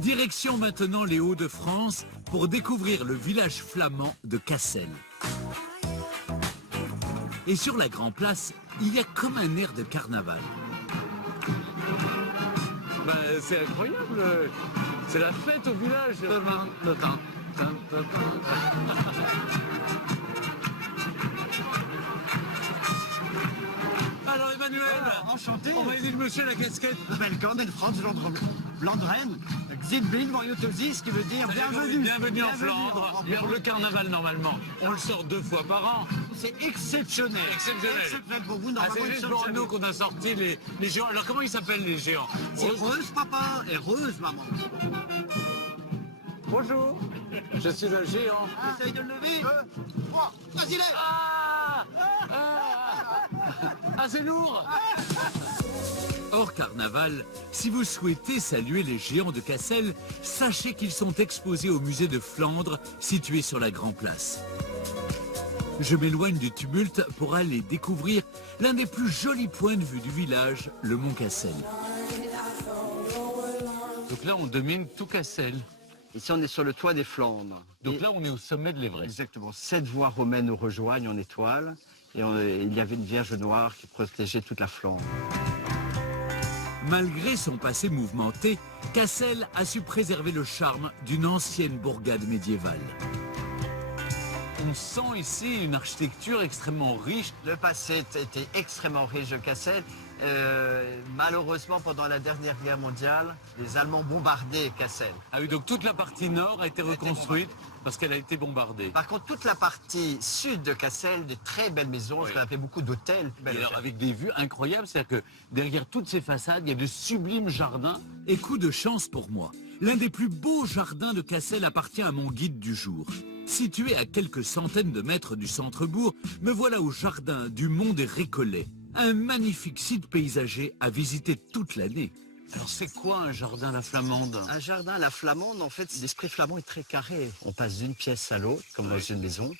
Direction maintenant les Hauts-de-France pour découvrir le village flamand de Cassel. Et sur la Grand Place, il y a comme un air de carnaval. Ben, c'est incroyable, c'est la fête au village. Alors Emmanuel, enchanté. on va aider le monsieur à la casquette. Welcome in France, Landren, Xidbil, Moriotosis, ce qui veut dire bienvenue. Bienvenue en Flandre. Le carnaval, normalement, on le sort 2 fois par an. C'est exceptionnel. Exceptionnel. Pour vous, Ah, normalement, c'est juste une pour seule nous semaine. qu'on a sorti les géants. Alors comment ils s'appellent les géants? C'est heureuse, papa, et heureuse, maman. Bonjour, je suis un géant. Essaye de le lever. Vas-y, lève. Ah, c'est lourd. Hors carnaval, si vous souhaitez saluer les géants de Cassel, sachez qu'ils sont exposés au musée de Flandre, situé sur la Grand Place. Je m'éloigne du tumulte pour aller découvrir l'un des plus jolis points de vue du village, le mont Cassel. Donc là, on domine tout Cassel. Ici, on est sur le toit des Flandres. Donc là, on est au sommet de l'Everest. Exactement. 7 voies romaines nous rejoignent en étoile. Et il y avait une Vierge noire qui protégeait toute la Flandre. Malgré son passé mouvementé, Cassel a su préserver le charme d'une ancienne bourgade médiévale. On sent ici une architecture extrêmement riche. Le passé était extrêmement riche de Cassel. Malheureusement, pendant la dernière guerre mondiale, les Allemands bombardaient Cassel. Ah oui, donc toute la partie nord a été reconstruite parce qu'elle a été bombardée. Par contre, toute la partie sud de Cassel, des très belles maisons, ce qu'on appelle beaucoup d'hôtels. Et alors avec des vues incroyables, c'est-à-dire que derrière toutes ces façades, il y a de sublimes jardins. Et coup de chance pour moi, l'un des plus beaux jardins de Cassel appartient à mon guide du jour. Situé à quelques centaines de mètres du centre-bourg, me voilà au jardin du Mont des Récollets. Un magnifique site paysager à visiter toute l'année. Alors c'est quoi un jardin à la flamande? Un jardin à la flamande, en fait, l'esprit flamand est très carré. On passe d'une pièce à l'autre, comme dans une maison.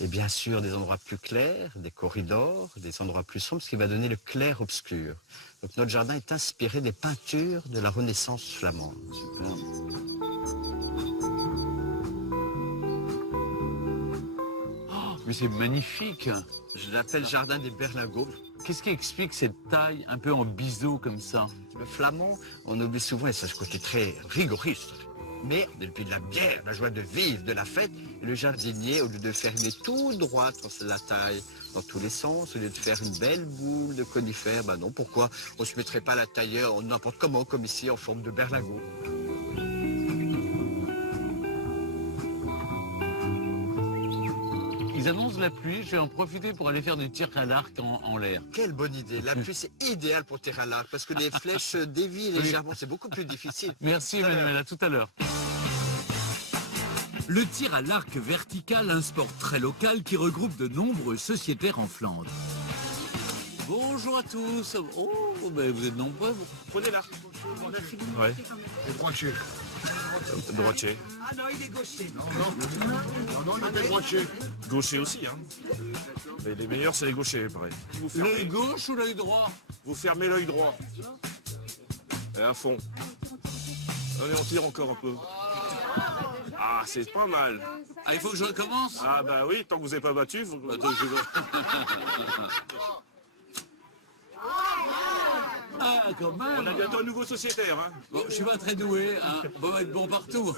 Et bien sûr, des endroits plus clairs, des corridors, des endroits plus sombres, ce qui va donner le clair-obscur. Donc notre jardin est inspiré des peintures de la Renaissance flamande. Super. Mais c'est magnifique. Je l'appelle jardin des berlingots. Qu'est-ce qui explique cette taille un peu en biseau comme ça? Le flamand, on oublie souvent, et c'est ce côté très rigoriste. Mais depuis de la bière, de la joie de vivre, de la fête, le jardinier, au lieu de fermer tout droit la taille dans tous les sens, au lieu de faire une belle boule de conifères, ben non, pourquoi on se mettrait pas la tailler n'importe comment, comme ici, en forme de berlingot? Ils annoncent la pluie, je vais en profiter pour aller faire du tir à l'arc en l'air. Quelle bonne idée. La pluie, c'est idéal pour tirer à l'arc, parce que les flèches dévient légèrement, c'est beaucoup plus difficile. Merci Emmanuel, à tout à l'heure. Le tir à l'arc vertical, un sport très local qui regroupe de nombreux sociétaires en Flandre. Bonjour à tous. Oh, ben vous êtes nombreux. Vous Prenez l'arc. Ouais. Et droitier. Droitier. Ah non, il est gaucher. Non, il est droitier. Gaucher aussi, hein. Mais les meilleurs, c'est les gauchers, pareil. L'œil gauche ou l'œil droit? Vous fermez l'œil droit. Et à fond. Allez, on tire encore un peu. Ah, c'est pas mal. Ah, il faut que je recommence? Ah bah oui, tant que vous n'avez pas battu, vous... Attends, Ah, quand même. On a bientôt un nouveau sociétaire, hein. Bon, je suis pas très doué, hein. On va être bon partout.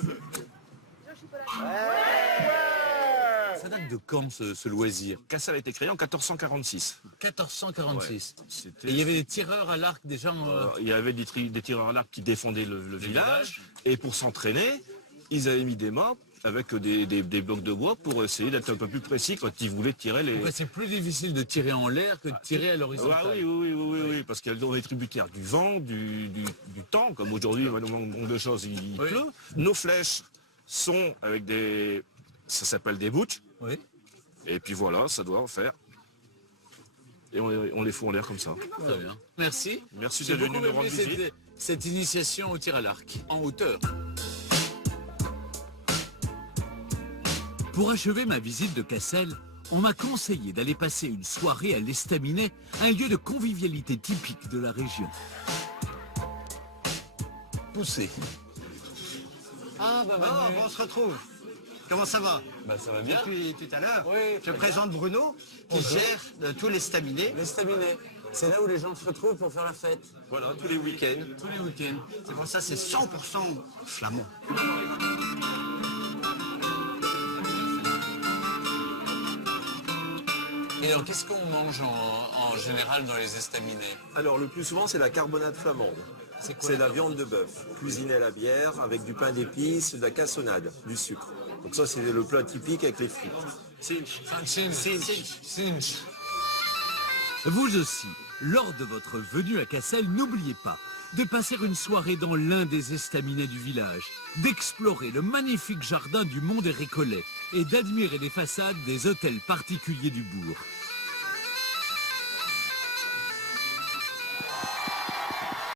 Ça date de quand ce loisir? Cassel a été créé en 1446. 1446. C'était... Et il y avait des tireurs à l'arc déjà. Il y avait des tireurs à l'arc qui défendaient le village. Et pour s'entraîner, ils avaient mis des mâts avec des blocs de bois pour essayer d'être un peu plus précis quand ils voulaient tirer les... Ouais, c'est plus difficile de tirer en l'air que de tirer à l'horizontale. Ah, oui, parce qu'on est tributaire du vent, du temps, comme aujourd'hui, on manque de choses, il pleut. Nos flèches sont avec des... ça s'appelle des bouches. Oui. Et puis voilà, ça doit en faire. Et on les fout en l'air comme ça. Très bien. Merci. Merci J'ai d'être venu beaucoup nous rendre aimé visite. cette initiation au tir à l'arc, en hauteur. Pour achever ma visite de Cassel, on m'a conseillé d'aller passer une soirée à l'Estaminet, un lieu de convivialité typique de la région. Poussé. Ah, bah, Oh, on se retrouve. Comment ça va? Bah, ça va bien. Depuis tout à l'heure. Oui, Je très bien. présente Bruno, qui gère tous les staminets. L'estaminet, c'est là où les gens se retrouvent pour faire la fête. Voilà, tous les week-ends. Tous les week-ends. C'est pour ça, c'est 100% flamand. Et alors, qu'est-ce qu'on mange en général dans les estaminets? Alors le plus souvent c'est la carbonade flamande. C'est quoi, C'est la la viande de bœuf, cuisinée à la bière avec du pain d'épices, de la cassonade, du sucre. Donc ça c'est le plat typique avec les frites. Cinch. Cinch. Vous aussi, lors de votre venue à Cassel, n'oubliez pas de passer une soirée dans l'un des estaminets du village, d'explorer le magnifique jardin du Mont des Récollets et d'admirer les façades des hôtels particuliers du bourg.